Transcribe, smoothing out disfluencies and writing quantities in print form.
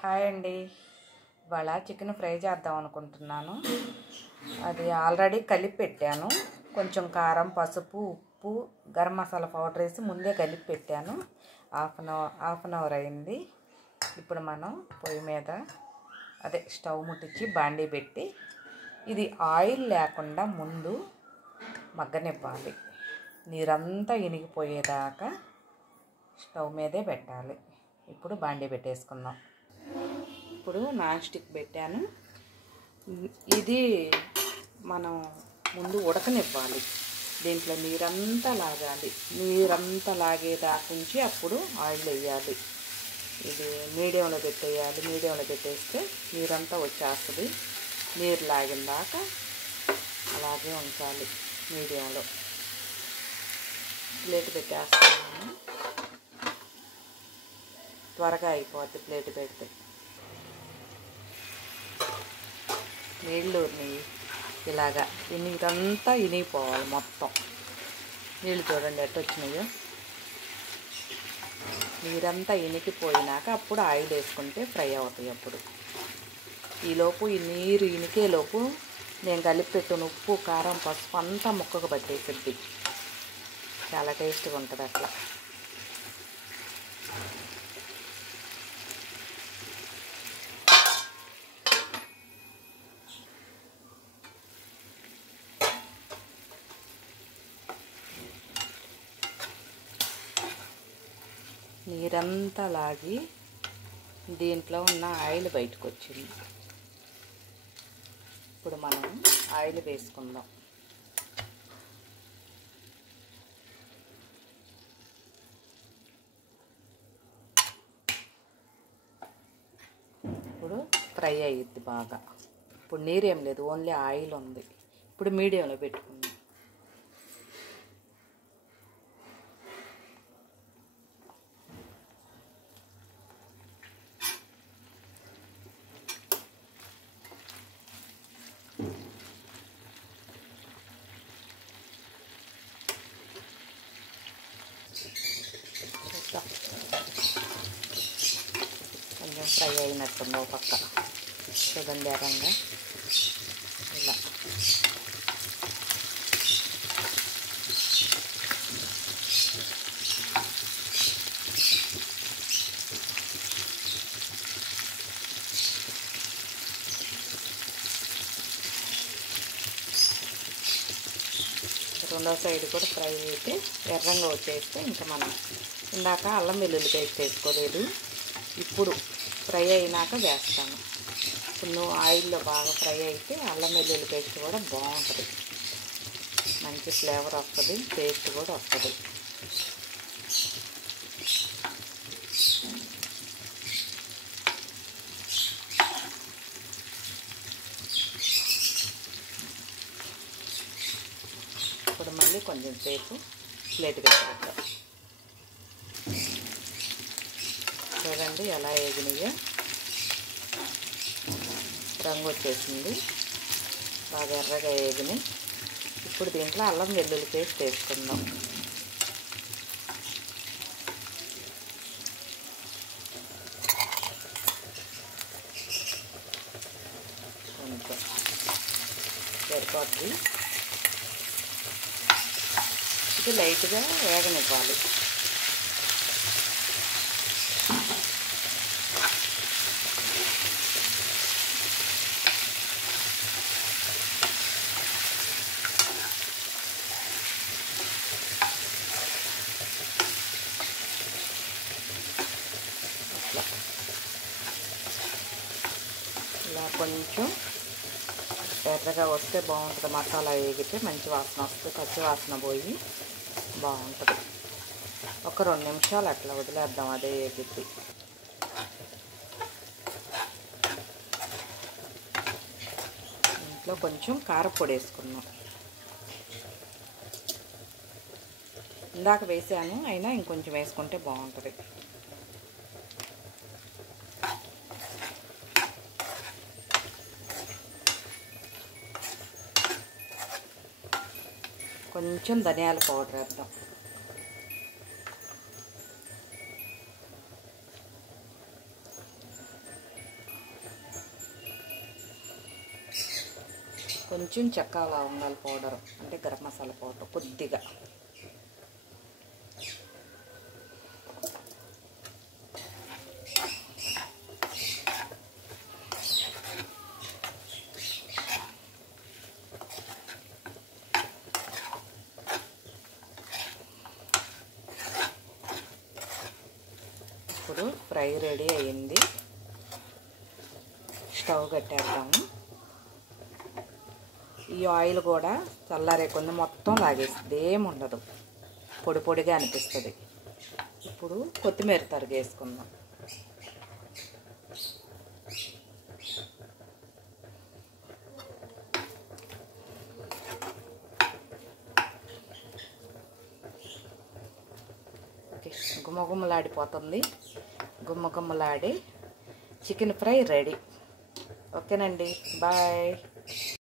Hi అండి. ఇవాళ chicken fry చేద్దాం అనుకుంటున్నాను. అది ఆల్రెడీ కలిపి పెట్టాను. కొంచెం కారం, పసుపు, ఉప్పు, గరం మసాలా పౌడర్ వేసి ముందే కలిపి పెట్టాను. హాఫ్ అన్ అవర్ అయింది. ఇప్పుడు మనం పొయ్యి మీద స్టవ్ ముట్టించి బాండీ పెట్టి ఇది ఆయిల్ లేకుండా ముందు మగ్గనివ్వాలి. నీరంతా ఇనిగిపోయేదాకా స్టవ్ మీదే పెట్టాలి. ఇప్పుడు బాండీ పెట్టేసుకుందాం. ఇప్పుడు నాన్ స్టిక్ పెట్టాను. ఇది మనం ముందు ఉడకనివ్వాలి. దీంట్లో నీరంతా లాగాలి. నీరంతా లాగేదాకా ఉంచి అప్పుడు ఆయిల్ వేయాలి. ఇది మీడియంలో పెట్టేయాలి. మీడియంలో పెట్టేస్తే నీరంతా వచ్చేస్తుంది. నీరు లాగిన దాకా అలాగే ఉంచాలి మీడియంలో. ప్లేట్ పెట్టేస్తున్నాను. త్వరగా అయిపోద్ది ప్లేట్ పెడితే. నీళ్ళు ఇలాగా నీరంతా ఇనిగిపోవాలి మొత్తం. నీళ్ళు చూడండి ఎట్ట వచ్చినాయో. నీరంతా ఇనికిపోయినాక అప్పుడు ఆయిల్ వేసుకుంటే ఫ్రై అవుతాయి. అప్పుడు ఈలోపు ఈ నీరు ఇనికేలోపు నేను కలిపి పెట్టిన ఉప్పు, కారం, పసుపు అంతా ముక్కకు పట్టేసిద్ది. చాలా టేస్ట్గా ఉంటుంది అట్లా. నీరంతా లాగి దీంట్లో ఉన్న ఆయిల్ బయటకు వచ్చింది. ఇప్పుడు మనం ఆయిల్ వేసుకుందాం. ఇప్పుడు ఫ్రై అయ్యిద్ది బాగా. ఇప్పుడు నీరేం లేదు, ఓన్లీ ఆయిల్ ఉంది. ఇప్పుడు మీడియంలో పెట్టుకుందాం. కొంచెం ఫ్రై అయినట్టుంది ఒక పక్క. చూడండి ఎర్రంగా ఇలా. రెండో సైడ్ కూడా ఫ్రై అయితే ఎర్రంగా వచ్చేస్తే ఇంకా మనం ఇందాక అల్లం వెల్లుల్లి పేస్ట్ వేసుకోలేదు. ఇప్పుడు ఫ్రై అయినాక వేస్తాను. ఇప్పుడు ఆయిల్లో బాగా ఫ్రై అయితే అల్లం వెల్లుల్లి పేస్ట్ కూడా బాగుంటుంది. మంచి ఫ్లేవర్ వస్తుంది, టేస్ట్ కూడా వస్తుంది. ఇప్పుడు మళ్ళీ కొంచెం సేపు ప్లేట్ పెట్టేద్దాం. చూడండి ఎలా వేగినాయో. రంగు వచ్చేసింది, బాగా ఎర్రగా వేగినాయి. ఇప్పుడు దీంట్లో అల్లం వెల్లుల్లి పేస్ట్ వేసుకుందాం. కొంచెం సరిపోద్ది. ఇది లైట్గా వేగనివ్వాలి. ఇలా కొంచెం ఎర్రగా వస్తే బాగుంటుంది. మసాలా వేగితే మంచి వాసన వస్తుంది. పచ్చి వాసన పోయి బాగుంటుంది. ఒక 2 నిమిషాలు అట్లా వదిలేద్దాం, అదే వేగిద్ది. ఇంట్లో కొంచెం కారపొడి వేసుకున్నాం. ఇందాక వేసాను, అయినా ఇంకొంచెం వేసుకుంటే బాగుంటుంది. కొంచెం ధనియాల పౌడర్ వేద్దాం. కొంచెం చెక్క లవంగాల పౌడర్ అంటే గరం మసాలా పౌడర్ కొద్దిగా. ఇప్పుడు ఫ్రై రెడీ అయ్యింది. స్టవ్ కట్టేద్దాము. ఈ ఆయిల్ కూడా చల్లారే కొన్ని మొత్తం లాగేస్తుంది, ఏముండదు, పొడి పొడిగా అనిపిస్తుంది. ఇప్పుడు కొత్తిమీర తరిగేసుకుందాం. ఓకే, గుమ్మగుమ్మలాడిపోతుంది. గుమ్మగుమ్మలాడి చికెన్ ఫ్రై రెడీ. ఓకేనండి, బాయ్.